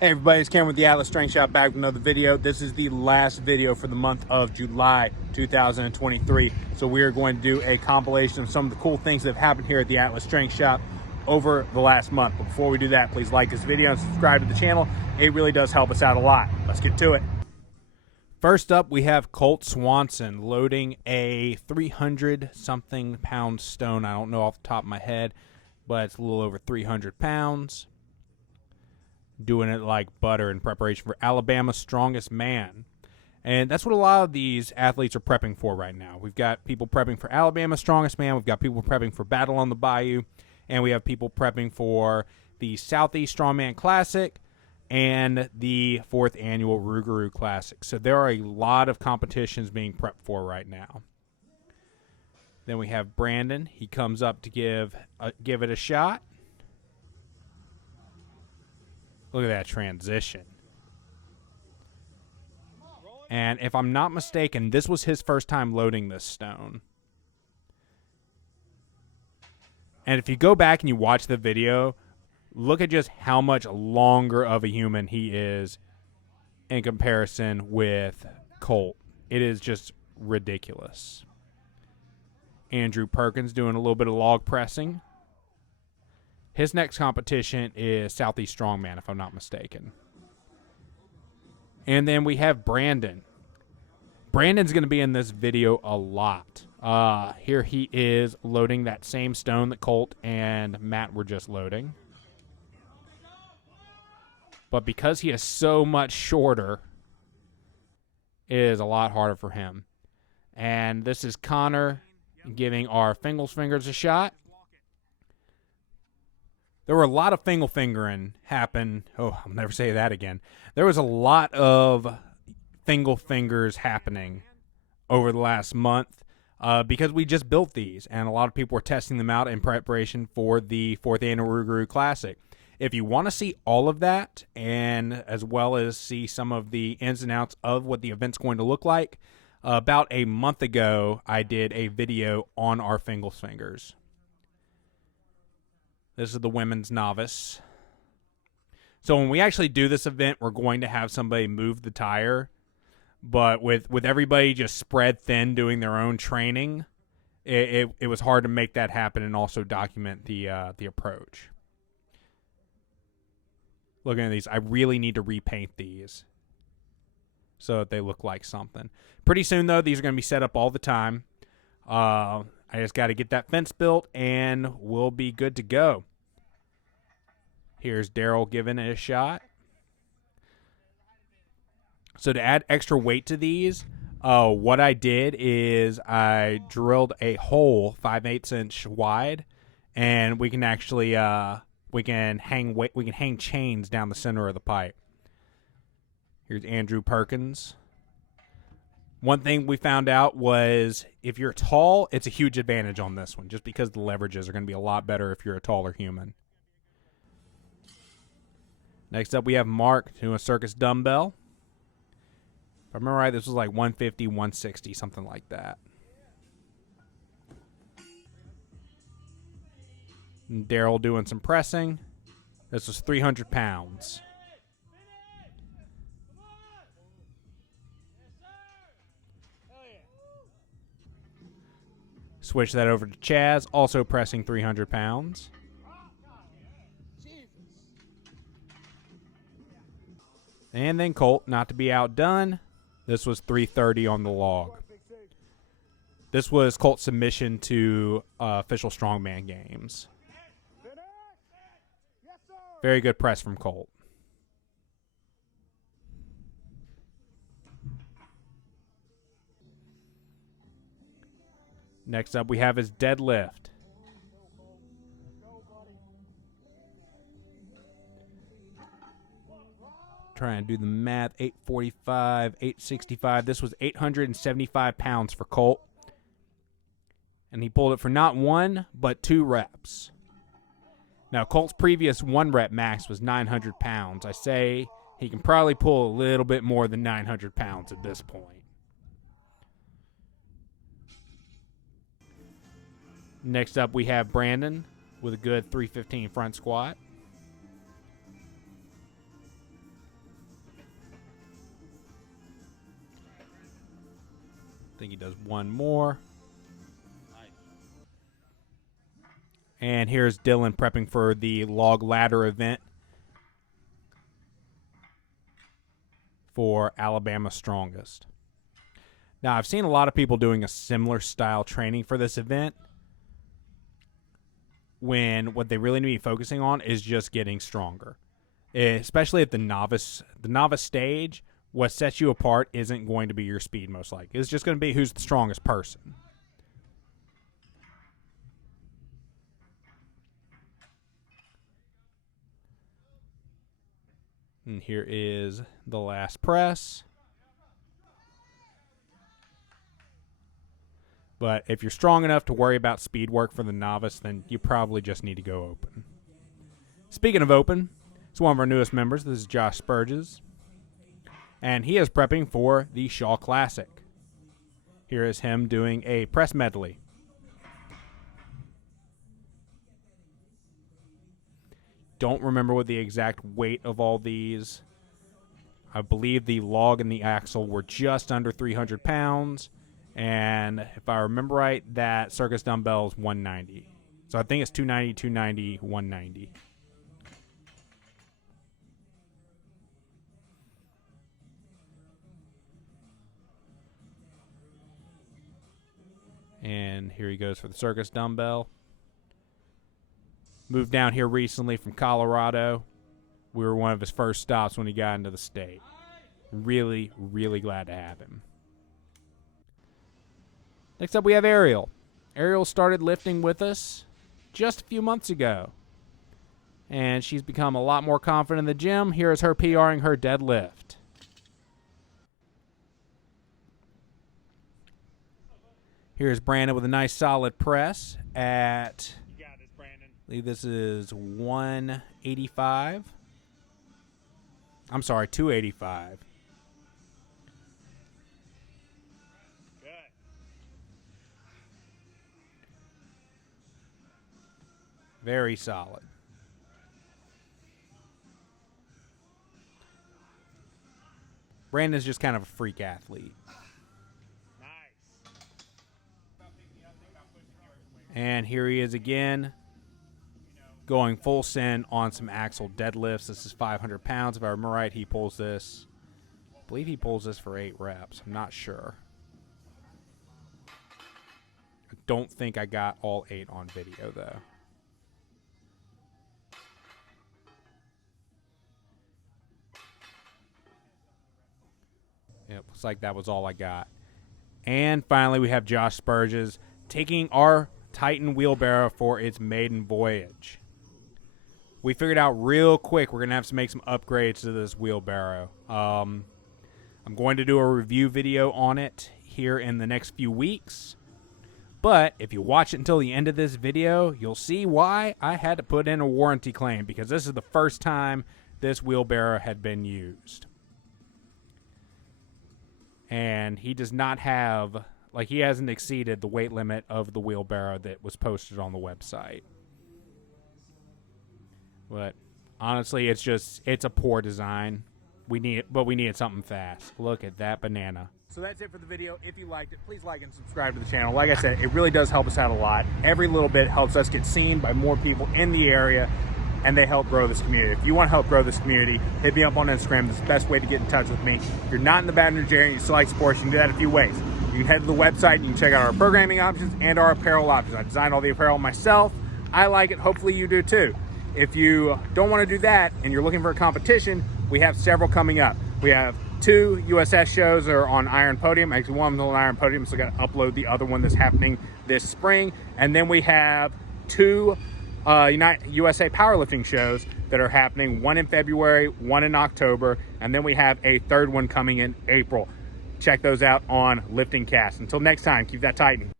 Hey everybody, it's Cameron with the Atlas Strength Shop back with another video. This is the last video for the month of July 2023. So we are going to do a compilation of some of the cool things that have happened here at the Atlas Strength Shop over the last month. But before we do that, please like this video and subscribe to the channel. It really does help us out a lot. Let's get to it. First up, we have Colt Swanson loading a 300-something pound stone. I don't know off the top of my head, but it's a little over 300 pounds. Doing it like butter in preparation for Alabama's Strongest Man. And that's what a lot of these athletes are prepping for right now. We've got people prepping for Alabama's Strongest Man. We've got people prepping for Battle on the Bayou. And we have people prepping for the Southeast Strongman Classic and the 4th Annual Rougarou Classic. So there are a lot of competitions being prepped for right now. Then we have Brandon. He comes up to give it a shot. Look at that transition. And if I'm not mistaken, this was his first time loading this stone. And if you go back and you watch the video, look at just how much longer of a human he is in comparison with Colt. It is just ridiculous. Andrew Perkins doing a little bit of log pressing. His next competition is Southeast Strongman, if I'm not mistaken. And then we have Brandon. Brandon's going to be in this video a lot. Here he is loading that same stone that Colt and Matt were just loading. But because he is so much shorter, it is a lot harder for him. And this is Connor giving our fingers a shot. There were a lot of fingering happen. Oh, I'll never say that again. There was a lot of fingers happening over the last month because we just built these, and a lot of people were testing them out in preparation for the 4th Annual Rougarou Classic. If you want to see all of that, and as well as see some of the ins and outs of what the event's going to look like, about a month ago, I did a video on our fingers. This is the women's novice. So when we actually do this event, we're going to have somebody move the tire. But with everybody just spread thin doing their own training, it was hard to make that happen and also document the approach. Looking at these, I really need to repaint these so that they look like something. Pretty soon, though, these are going to be set up all the time. I just got to get that fence built, and we'll be good to go. Here's Daryl giving it a shot. So to add extra weight to these, what I did is I drilled a hole 5/8 inch wide, and we can actually we can hang chains down the center of the pipe. Here's Andrew Perkins. One thing we found out was if you're tall, it's a huge advantage on this one, just because the leverages are going to be a lot better if you're a taller human. Next up, we have Mark doing a circus dumbbell. If I remember right, this was like 150, 160, something like that. And Daryl doing some pressing. This was 300 pounds. Switch that over to Chaz, also pressing 300 pounds. And then Colt, not to be outdone, this was 330 on the log. This was Colt's submission to official Strongman games. Very good press from Colt. Next up, we have his deadlift. Trying to do the math. 845, 865. This was 875 pounds for Colt. And he pulled it for not 1, but 2 reps. Now, Colt's previous 1 rep max was 900 pounds. I say he can probably pull a little bit more than 900 pounds at this point. Next up, we have Brandon with a good 315 front squat. think he does one more. And here's Dylan prepping for the log ladder event for Alabama Strongest. Now, I've seen a lot of people doing a similar style training for this event when what they really need to be focusing on is just getting stronger. Especially at the novice stage, what sets you apart isn't going to be your speed, most likely. It's just going to be who's the strongest person. And here is the last press. But if you're strong enough to worry about speed work for the novice, then you probably just need to go open. Speaking of open, it's one of our newest members. This is Josh Spurges. And he is prepping for the Shaw Classic. Here is him doing a press medley. Don't remember what the exact weight of all these. I believe the log and the axle were just under 300 pounds. And if I remember right, that circus dumbbell is 190. So I think it's 290, 290, 190. And here he goes for the circus dumbbell. Moved down here recently from Colorado. We were one of his first stops when he got into the state. Really, really glad to have him. Next up, we have Ariel. Ariel started lifting with us just a few months ago. And she's become a lot more confident in the gym. Here is her PRing her deadlift. Here's Brandon with a nice solid press at, You got this, Brandon. I believe this is 185. I'm sorry, 285. Good. Very solid. Brandon's just kind of a freak athlete. Nice. And here he is again, going full send on some axle deadlifts. This is 500 pounds. If I remember right, he pulls this. I believe he pulls this for 8 reps. I'm not sure. I don't think I got all 8 on video, though. Yep, looks like that was all I got. And finally, we have Josh Spurges taking our Titan wheelbarrow for its maiden voyage. We figured out real quick we're going to have to make some upgrades to this wheelbarrow. I'm going to do a review video on it here in the next few weeks. But if you watch it until the end of this video, you'll see why I had to put in a warranty claim, because this is the first time this wheelbarrow had been used. And he does not have, like, he hasn't exceeded the weight limit of the wheelbarrow that was posted on the website. But honestly, it's a poor design. We needed something fast. Look at that banana. So that's it for the video. If you liked it, please like and subscribe to the channel. Like I said, it really does help us out a lot. Every little bit helps us get seen by more people in the area, and they help grow this community. If you want to help grow this community, hit me up on Instagram. That's the best way to get in touch with me. If you're not in the Baton Rouge area and you still like sports, you can do that a few ways. You can head to the website and you can check out our programming options and our apparel options. I designed all the apparel myself. I like it. Hopefully you do too. If you don't want to do that and you're looking for a competition, we have several coming up. We have 2 USS shows that are on Iron Podium. Actually, one of them is on Iron Podium, so I got to upload the other one that's happening this spring. And then we have 2 USA powerlifting shows that are happening, one in February, one in October, and then we have a 3rd one coming in April. Check those out on Lifting Cast. Until next time, keep that Titan.